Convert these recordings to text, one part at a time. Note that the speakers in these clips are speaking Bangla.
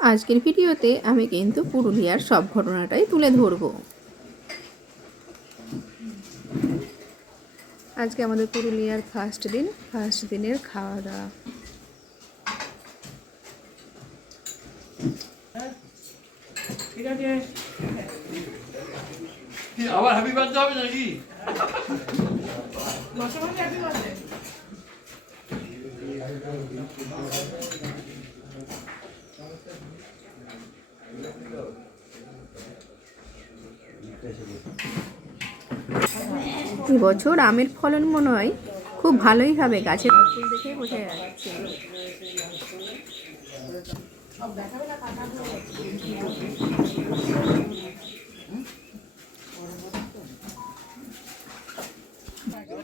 আজকের ভিডিওতে আমি কিন্তু পুরুলিয়ার সব ঘটনাটাই তুলে ধরবো। আজকে আমাদের পুরুলিয়ার ফার্স্ট দিনের খাওয়া দাওয়া। ঠিক আছে, আবার হ্যাপি বার্থডে হবে নাকি? Happy birthday. এবছর আমের ফলন মনে হয় খুব ভালোই হবে, গাছের ফুল দেখে বোঝা যাচ্ছে।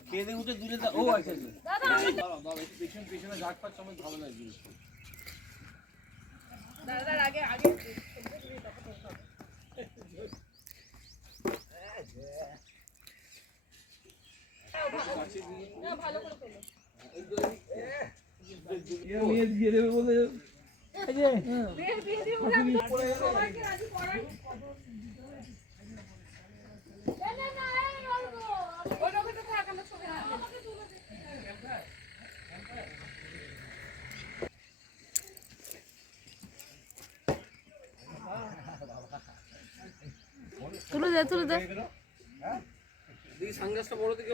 খেয়ে উঠে দূরে ও আছে দাদা পিছনে ঝাঁক পাচ্ছ আমার ভালো লাগবে দাদার আগে ভালো করে ফেলো মেয়ে দিয়ে দেবে বলে দিয়ে দেবে সবাইকে রাজি করাই তুলে দে দেখি সানগ্লাসটা বড় দিকে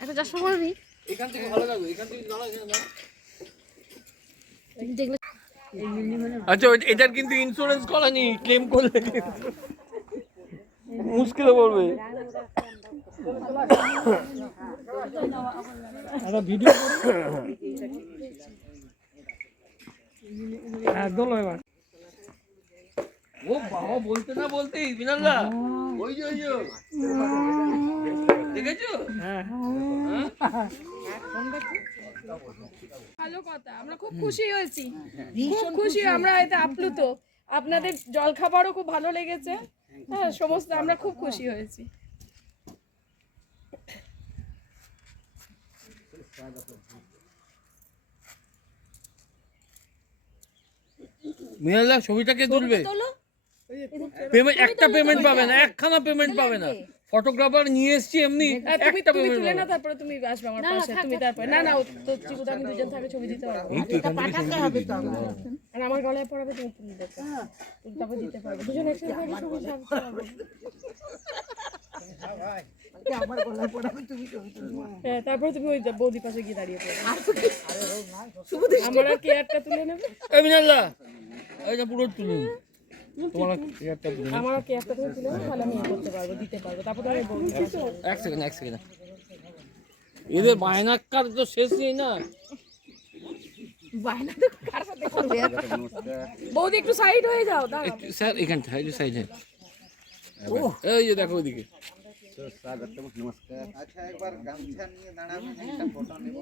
একটা চশমা পরবি এখান থেকে ভালো লাগবে এখান থেকে দাঁড়া আচ্ছা এটার কিন্তু ইন্স্যুরেন্স করা নেই ক্লেম করলে মুশকিলে পড়বে একটা ভিডিও একদম এবার ও বাবা বলতে না বলতেই বিনালদা ওই যে দেখেছো হ্যাঁ ভালো কথা, আমরা খুব খুশি হয়েছি, খুব খুশি আমরা এতে আপ্লুত। আপনাদের জলখাবারও খুব ভালো লেগেছে, হ্যাঁ সমস্ত আমরা খুব খুশি হয়েছি। বিনালদা ছবিটাকে তুলবে পেমেন্ট একটা পেমেন্ট পাবে না একখানা পেমেন্ট পাবে না ফটোগ্রাফার নিয়ে এসেছি এমনি একটা তুমি পেমেন্ট তুলে না তারপরে তুমি আসবে আমার পাশে, তুমি তারপরে না তো চিকুদা আমি দুজন থাকে ছবি দিতে পারবো আর আমার গলায় পড়াবে তুমি তুলে দেবে তুমি তারপরে দিতে পারবে দুজন একসাথে থাকে ছবি ছাড়তে পারবে আমার গলায় পড়াবে তুমি ছবি তুলবে হ্যাঁ তারপরে তুমি ওই বৌদি পাশে গিয়ে দাঁড়িয়ে পড়বে আমার আর কেয়ারটা তুলে নেবে এই বিনালদা এইটা পুরো তুলুন তোমার কেয়ারটা তুলুন আমার আর কেয়ারটা তুমি তুলে নেবে তাহলে আমি করতে পারবো দিতে পারবো তারপরে আমি বৌদি এক সেকেন্ড এদের বায়নাকার তো শেষ নেই না বায়না তো কার সাথে করবে বৌদি একটু সাইড হয়ে যাও দাঁড়াও স্যার এখানটা এই যে সাইডে এই যে দেখো ওইদিকে নমস্কার আচ্ছা একবার গামছা নিয়ে দাঁড়াবেন একটা ফটো নেব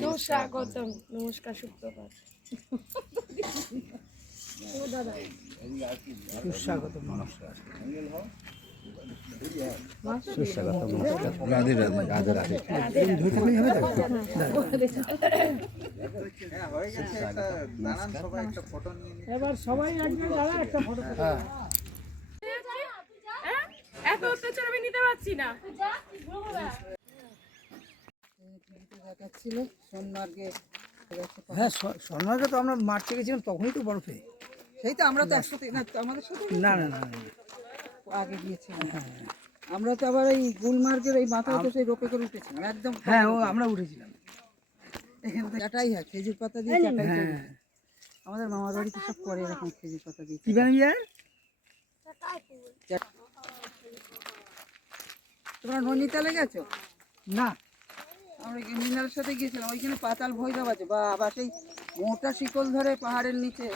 সুস্বাগতম নমস্কার সুপ্রভাত দাদা সুস্বাগতম নমস্কার সুস্বাগতম নমস্কার রাধে রাধে রাধে হ্যাঁ হয়ে গেছে একটা দাঁড়ান সবাই একটা ফটো নিয়ে নিন এবার সবাই একজন দাঁড়া একটা ফটো হ্যাঁ এত অত্যাচার আমি নিতে পারছি না দেখাচ্ছিল সোনমার্গে হ্যাঁ সোনমার্গে তো আমরা মারতে গেছিলাম তখনই তো বরফে সেই তো আমরা তো একসাথে না আমাদের সাথে না না না না আগে গিয়েছিলাম আমরা তো আবার এই গুলমার্গের এই মাথায় তো সেই রোপে করে উঠেছিলাম একদম হ্যাঁ ও আমরা উঠেছিলাম এখান থেকে চাটাই হয় খেজুর পাতা দিয়ে চাটাই তৈরি হয়। আমাদের মামার বাড়িতে সব করে এরকম খেজুর পাতা দিয়ে কি বানাবি আর তোমরা নৈনিতালে গেছো না আমরা মিনারের সাথে গিয়েছিলাম ওইখানে পাতাল ভৈরব আছে বা আবার সেই মোটা শিকল ধরে পাহাড়ের নিচে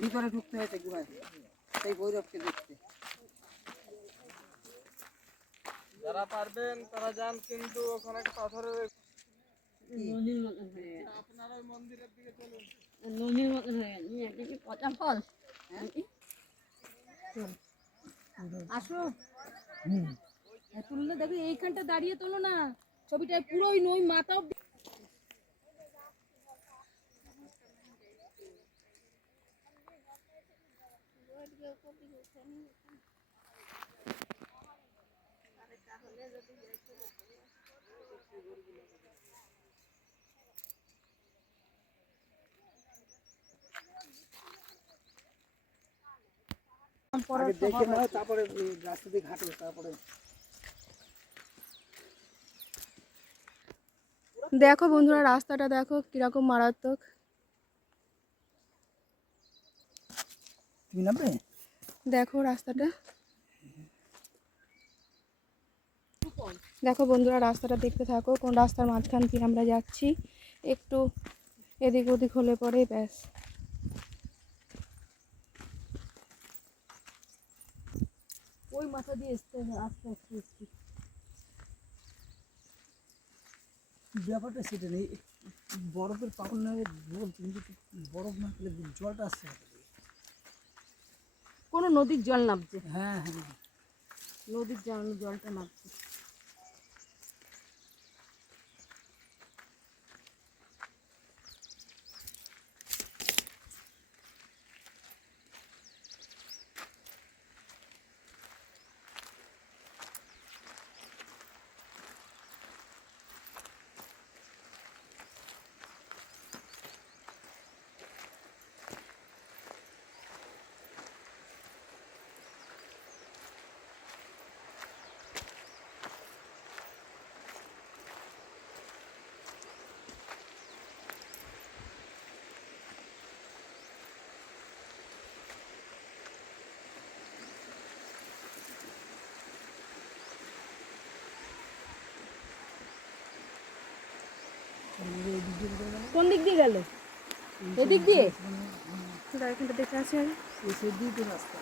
ভিতরে ঢুকতে হয়েছে গুহায় সেই ভৈরবকে দেখতে যারা পারবেন তারা যান কিন্তু ওখানে একটা পাথরের আপনারা ওই মন্দিরের দিকে চলুন নদীর মতন হয়ে গেছে এটা কি পচা ফল আসো তুললে দেখো এইখানটা দাঁড়িয়ে তোলো না ছবিটায় পুরোই নই মাথা অব্দি। আগে দেখে নাও, তারপরে রাস্তা দিয়ে ঘাটো, তারপরে দেখো বন্ধুরা, রাস্তাটা দেখো কিরকম মারাত্মক। তুমি নামবে। দেখো রাস্তাটা, দেখো বন্ধুরা রাস্তাটা দেখতে থাকো। কোন রাস্তার মাঝখান দিয়ে আমরা যাচ্ছি, একটু এদিক ওদিক হলে পরে ব্যাস। ওই মাথা দিয়ে আস্তে আস্তে আস্তে ব্যাপারটা সেটা নেই, বরফের পাগল না হলে কিন্তু বরফ না খেলে জলটা আসছে না। কোনো নদীর জল নামছে, হ্যাঁ হ্যাঁ, নদীর জলটা নামছে। কোন দিক দিয়ে গেলে? এদিক দিয়ে? এখানটা দেখে আছে আগে। সেই দিকে রাস্তা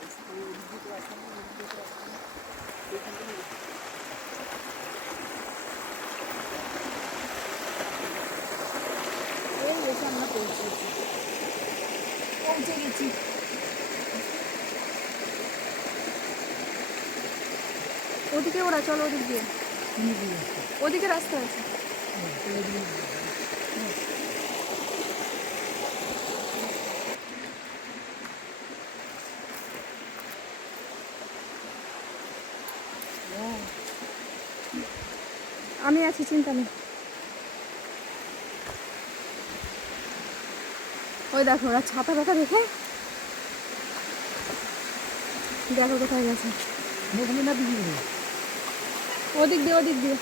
এই এসে আমরা পৌঁছে গেছি। ওদিকে ওরা, চলো ওদিক দিয়ে, ওদিকে রাস্তা আছে। আমি আছি, চিন্তা নেই। ওই দেখো ওরা ছাতা ব্যথা দেখে, দেখো কোথায় গেছে। না দিদি, ওদিক দিয়ে, ওদিক দিয়ে।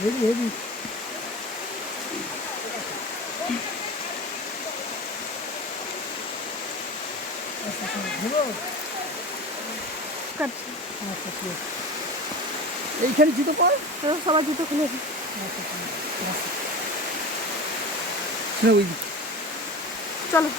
Heavy heavy. কাটছি। আচ্ছা ঠিক আছে, এইখানে জুতো পর সবার জুতো খুলে দিই। ওই চলো।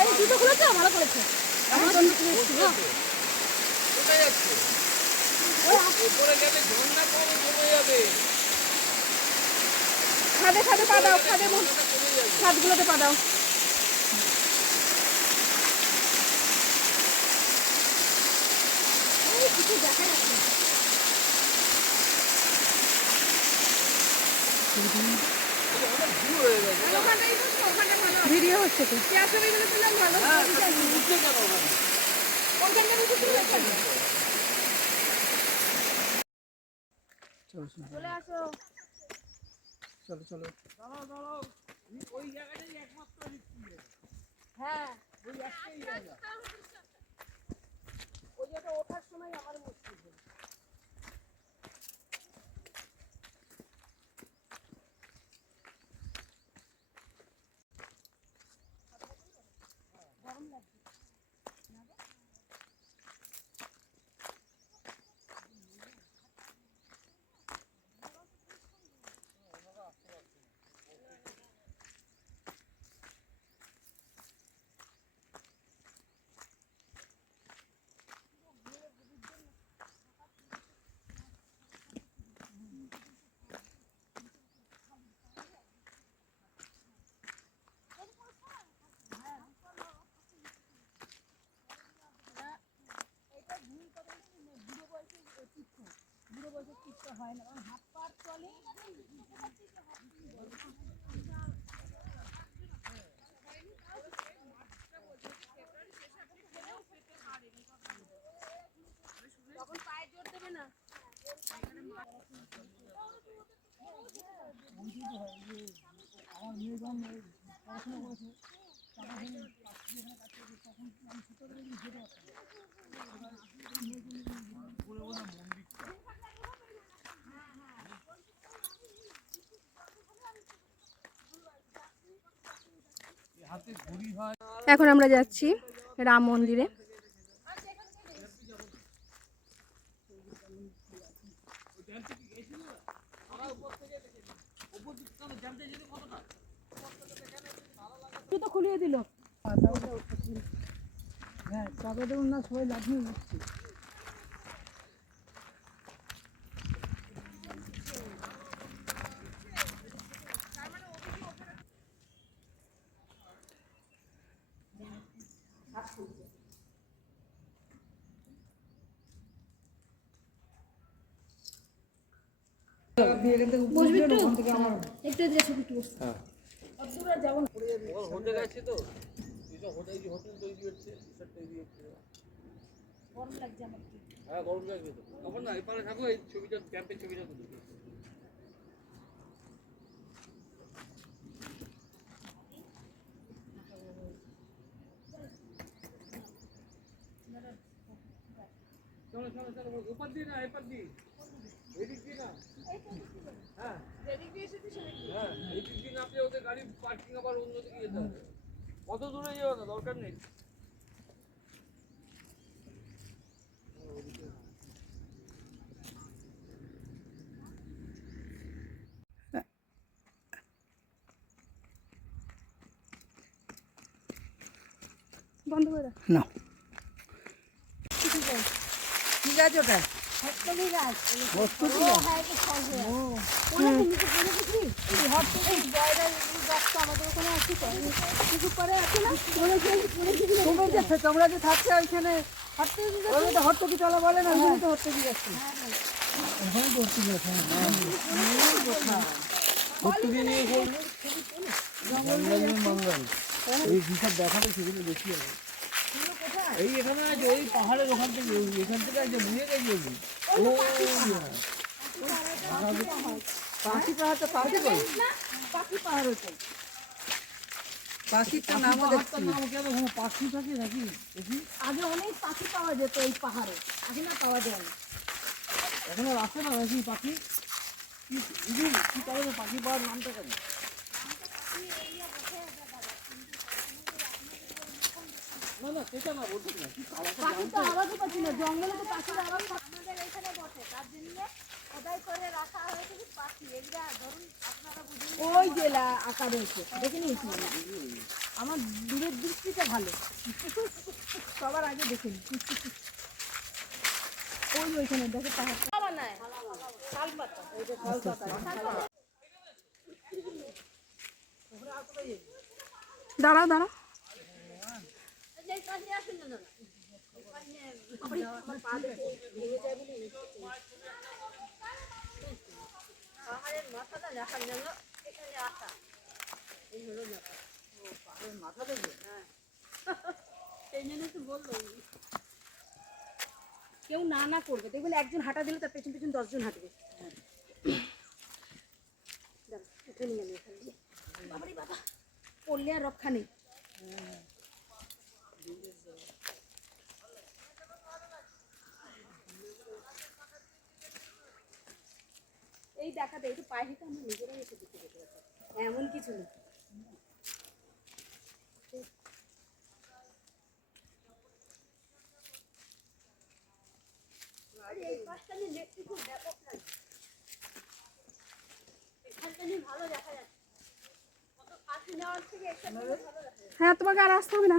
এই জুতো খুলেছো? ভালো করেছো। আমার জন্য তুমি এসেছো না? কোথায় যাচ্ছে? উপরে গেলে ঝর্ণা কমে জমে যাবে। খাদে খাদে পা দাও, খাদে খাদগুলোতে পা দাও। কিছু দেখা যাচ্ছে। ভিডিও হচ্ছে তো। চলে আসো। চলো চলো। হ্যাঁ, ওই জায়গা ওঠার সময় আমার মুশকিল হলো। গরম লাগছে। এখন আমরা যাচ্ছি রাম মন্দিরে। জুতো খুলিয়ে দিল। হ্যাঁ চাপা দেবেন না, সবাই লাফিয়ে উঠছে। বসবি একটু? একটু এদিকে এসো, একটু বসো। হোটেল আছে তো, হোটেল তৈরি হচ্ছে, তৈরি হচ্ছে। গরম লাগছে আমার। হ্যাঁ গরম লাগবে তো, তখন না এপারে থাকো, এই ছবিটা ক্যাম্পের ছবিটা তুলি। চলো চলো চলো, ওপার দিয়ে না এপার দিয়ে, এদিক দিয়ে না, হ্যাঁ এদিক দিয়ে নামলে ওদের গাড়ি পার্কিং আবার অন্যদিকে যেতে হবে। কত দূরে যাও না, দরকার নেই। বন্ধ করে দাও। না কি গাছ ওটা? হটকলি গাছ। বস্তু ও হ্যাঁ, এটা সহজে। ওটা কি নিচে পড়ে গেছি? এই হটকলি জয়দার গাছটা আমাদের ওখানে আছে তো। কিছু পরে আছে না? তোমরা যে থাকছে ওইখানে হট্টকি চলা বলে না, ওখানে তো হট্টকি যাচ্ছে। ওখানে ভর্তি গেছে। এই যেসব দেখাবে সেগুলো বেশি হবে। এই এখানে আছে, ওই পাহাড়ের ওখান থেকে, এখান থেকে আছে, বুঝে গেছি আমি। পাখি পাহাড় তো পাখি বল, পাখি পাহাড় হচ্ছে। পাখির নামও দেখছি। কেন ওখানে পাখি থাকে নাকি? আগে অনেক পাখি পাওয়া যেত এই পাহাড়ে, এখন আর পাওয়া যায় না। এখন আর আসে না নাকি পাখি? কি কারণে পাখি পাওয়ার নামটা কেন? না না সেটা না, বলছি না কি পাখির তো আওয়াজও পাচ্ছি না, জঙ্গলে তো পাখির আওয়াজ আমাদের এখানে বসে, তার জন্য খোদাই করে রাখা হয়েছে কি পাখি এগুলা ধরুন আপনারা বুঝুন। ওই জেলা আঁকা রয়েছে, দেখে নিয়েছি আমার দূরের দৃষ্টিটা ভালো, সবার আগে দেখে নি। ওই ওইখানে দেখে পাহাড়টা বানায় শাল পাতা, ওই যে শাল পাতা। দাঁড়াও দাঁড়াও। পাহাড়ের মাথাটা দেখার জন্য এখানে আসা, এই হলো ব্যাপার। পাহাড়ের মাথা দেখবে, হ্যাঁ সেই জন্য তো বললো কেউ না না করবে, দেখবেন একজন হাঁটা দিলে তার পেছন পেছন 10 জন হাঁটবে। উঠে নিয়ে আমি এখান দিয়ে, বাবারে বাবা পড়লে আর রক্ষা নেই। এই দেখাতে একটু পায়ে হেঁটে আমরা নিজেরাই এসে দেখতে যেতে পারতাম, এমন কিছু নেই। এই পাশটা নিয়ে দেখতে খুব ব্যাপক লাগে, এখানটা নিয়ে ভালো দেখা যাচ্ছে, কত পাখি নেওয়ার থেকে এখানে ভালো দেখা যাচ্ছে। হ্যাঁ তোমাকে আর আসতে হবে না।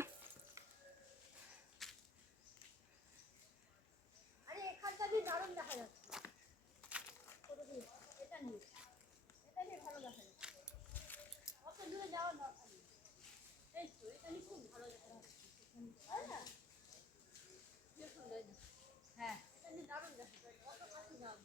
আরে এখানটা নিয়ে দারুণ দেখা যাচ্ছে, এটা নিয়ে ভালো দেখা যাচ্ছে, কত দূরে যাওয়ার দরকার নেই। এই তো এটা নিয়ে খুব ভালো দেখা যাচ্ছে, হ্যাঁ এটা নিয়ে দারুণ দেখা যাচ্ছে, কত পাখি যাওয়ার।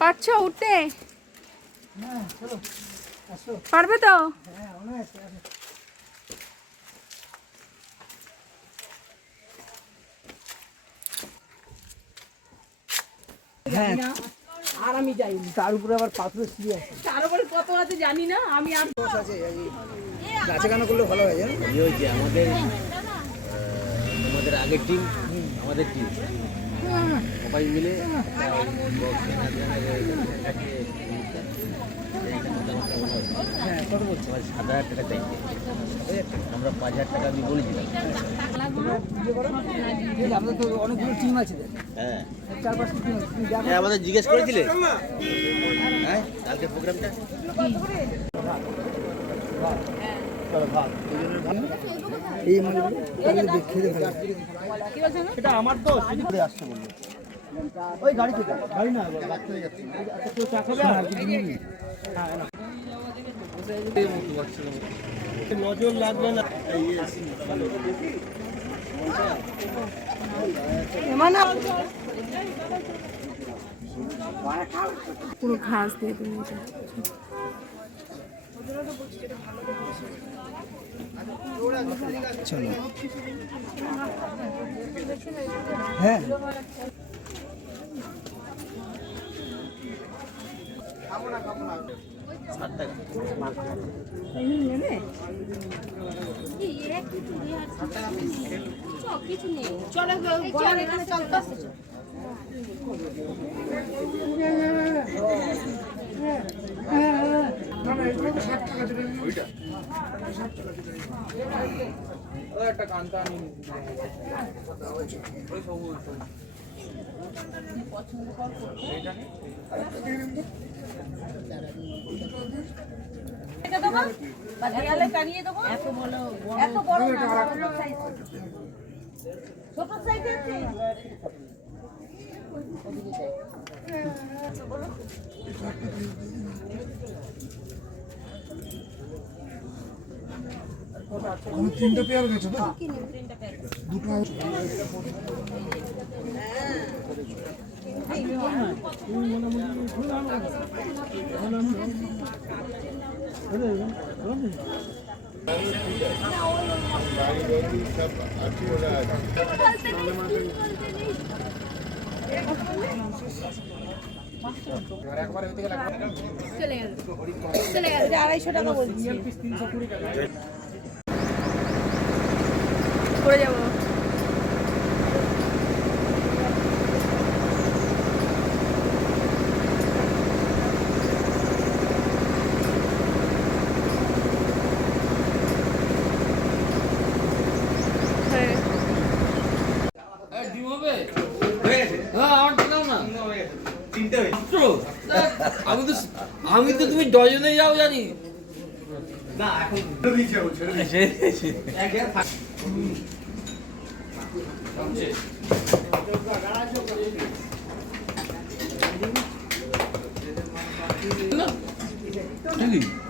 পারছো উঠতে? হ্যাঁ চলো আসো। পারবে তো? হ্যাঁ অনায়াসে আসো। হ্যাঁ আর আমি যাইনি। তার উপরে আবার পাথরের সিঁড়ি আছে। তার উপরে কত আছে জানি না, আমি আর আছে গাছে গানা করলে ভালো হয় জানো। এই হচ্ছে আমাদের আমাদের আগের টিম, আমাদের টিম সবাই মিলে হ্যাঁ কত বলছো? 7,000 টাকা চাইছে, আমরা 5,000 টাকা আমি বলেছিলাম। আমাদের তো অনেকগুলো টিম আছে। হ্যাঁ 4-5টি টিম আছে। তুমি দেখো হ্যাঁ, আমাদের জিজ্ঞেস করেছিলে হ্যাঁ কালকে প্রোগ্রামটা এই মানে খেতে ভালো। এটা আমার তো আসছে বললো ওই গাড়ি থেকে গাড়ি না আচ্ছা তো চা খাবে আর কি নিবি? নজর লাগবে না। পুরো ঘাস দিয়ে তুমি এটা। চলো হ্যাঁ চলো গলার এখানে চলতে এটা দেবো বা দেয়ালে টানিয়ে দেবো। এত বড় না, ছোট সাইজ আছে। তিনটা পেয়ার গেছে তো দুটো চলে গেল 250 টাকা বলছি। করে যাবো। ডিম হবে? হ্যাঁ আমার টাকাও না আমি তো তুমি ডজনে যাও জানি না এখন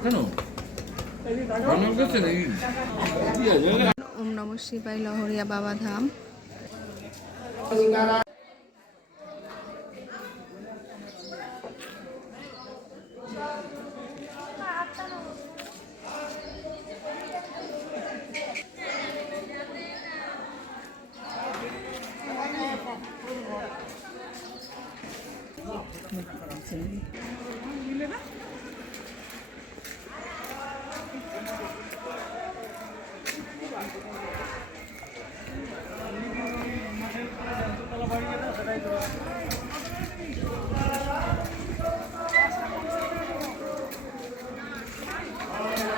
কেন ওম নমঃ শিবায় লহরিয়া বাবা ধাম।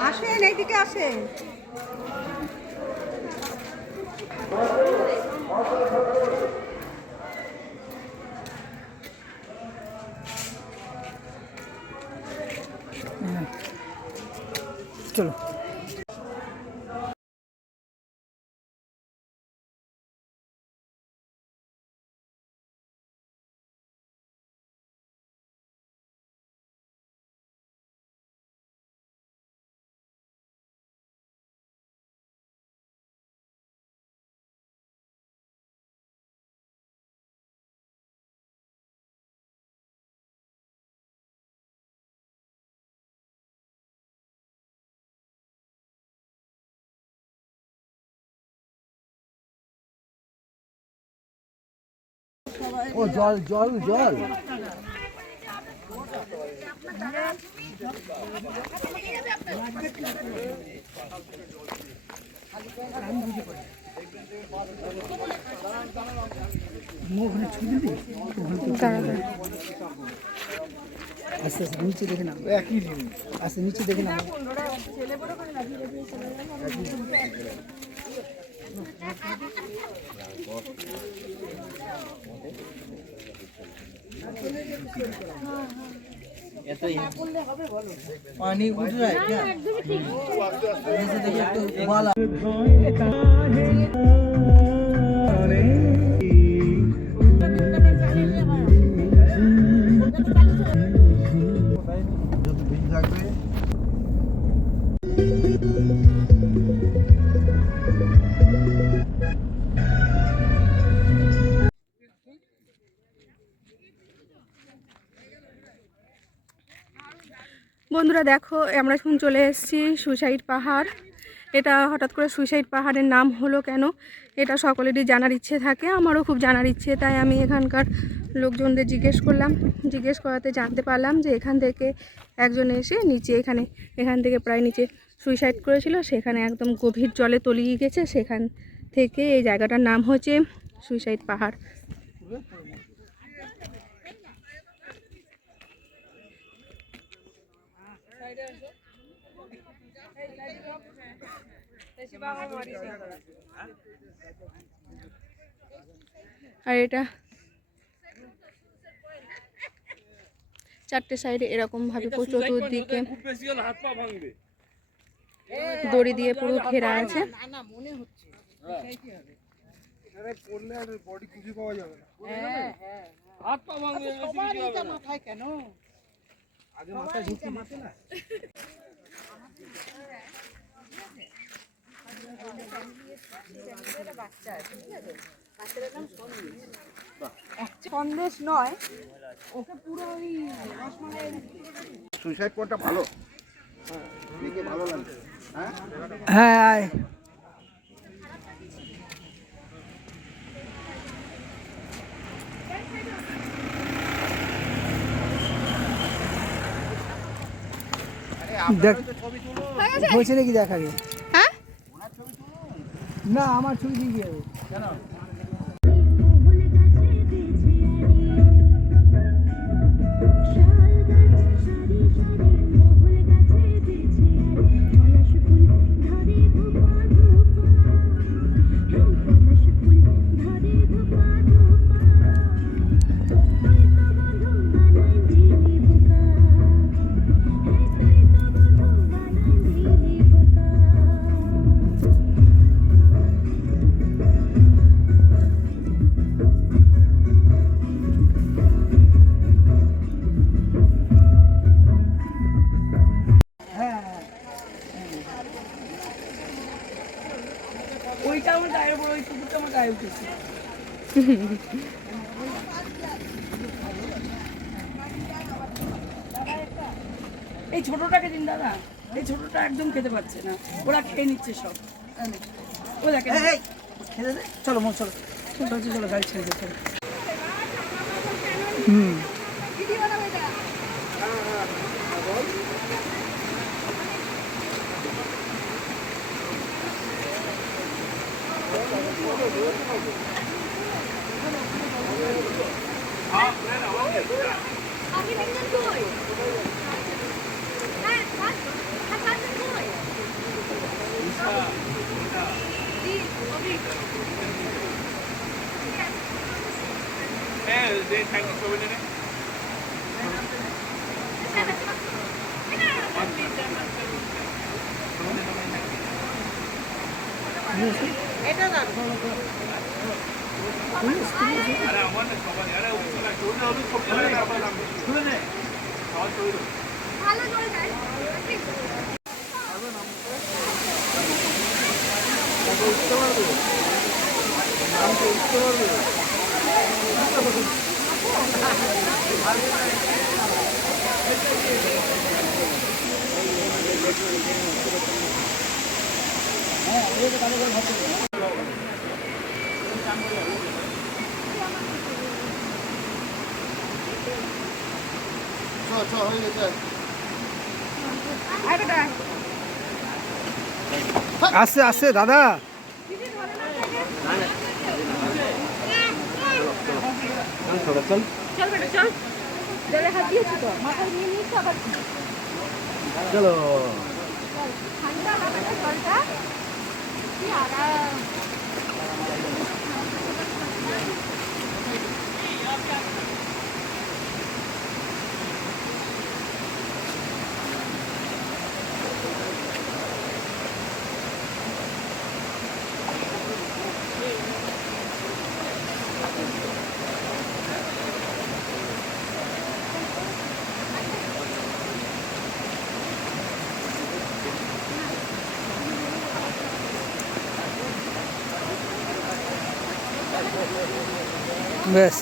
আসেন এইদিকে আসেন। চলো ও জল জল জল ওখানে ছবি দিই আস্তে আস্তে নিচে দেখে না একই জিনিস আস্তে নিচে দেখে না पानी उठ रहा है क्या? जैसे देखिए तो उबाल বন্ধুরা দেখো আমরা এখন চলে এসেছি সুইসাইড পাহাড়। এটা হঠাৎ করে সুইসাইড পাহাড়ের নাম হলো কেন এটা সকলেরই জানার ইচ্ছে থাকে, আমারও খুব জানার ইচ্ছে। তাই আমি এখানকার লোকজনদের জিজ্ঞেস করাতে জানতে পারলাম যে এখান থেকে একজন এসে নিচে এখান থেকে প্রায় নিচে সুইসাইড করেছিল, সেখানে একদম গভীর জলে তলিয়ে গেছে, সেখান থেকে এই জায়গাটার নাম হচ্ছে সুইসাইড পাহাড়। আর এটা চারটে সাইডে এরকম ভাবে চতুর্দিকে দড়ি দিয়ে পুরো ঘেরা আছে। সন্দেশ নয়, ওকে পুরো ওই সুইসাইড পয়েন্টটা ভালো, দেখে ভালো লাগছে। হ্যাঁ দেখ হয়েছে নাকি দেখা গে। হ্যাঁ না আমার ছবি দিয়ে গিয়ে কেন ওইটা আমার গায়ের উপর, ওই কুকুরটা আমার গায়ে উঠেছে। এই ছোটটাকে দিন দাদা, এই ছোটটা একদম খেতে পাচ্ছে না, ওরা খেয়ে নিচ্ছে সব। ও দেখেন খেতে দে চলো মন চলো চলো চলো গাড়ি ছেড়ে দে চলো। আসছে আসছে দাদা। চলো বেশ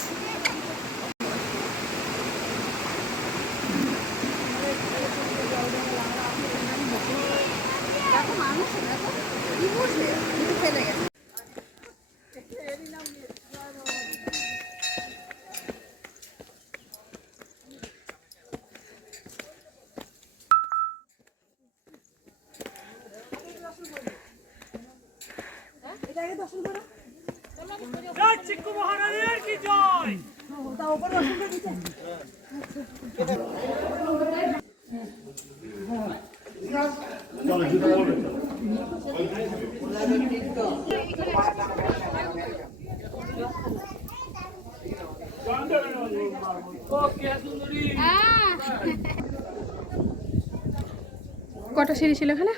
কটা সিঁড়ি ছিল এখানে?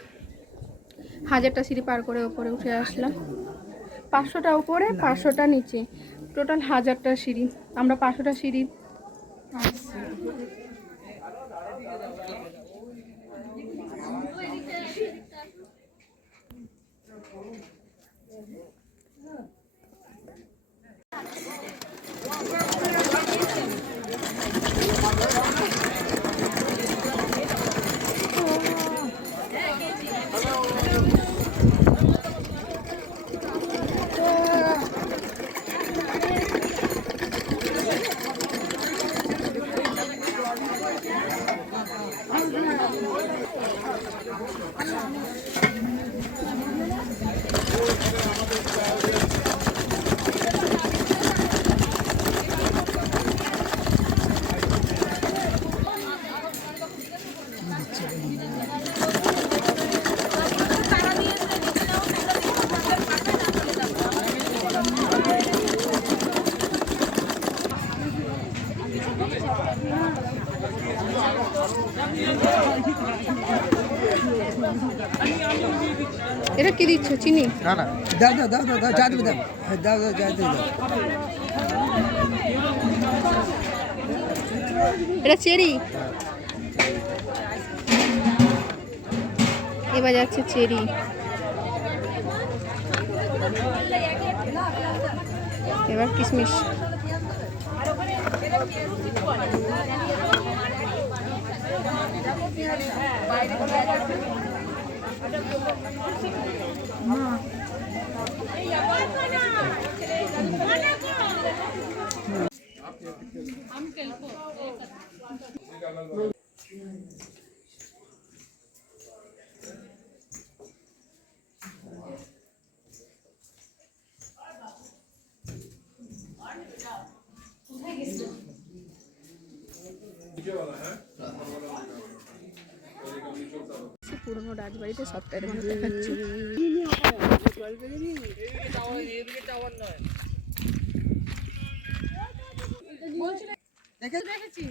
1000টা সিঁড়ি পার করে ওপরে উঠে আসলাম। 500টা উপরে, 500টা নিচে, টোটাল 1000টা সিঁড়ি। আমরা 500টা সিঁড়ি এটা কি দিচ্ছ? চিনি? না না দাও দাও দাও দাও যা দেবে দাও দাও দাও যা দেবে দাও। এটা চেরি। এবার যাচ্ছে চেরি। এবার কিশমিশ। हम পুরনো রাজবাড়িতে সপ্তাহে মানে দেখাচ্ছি। এদিকে টাওয়ার নয়। দেখেছি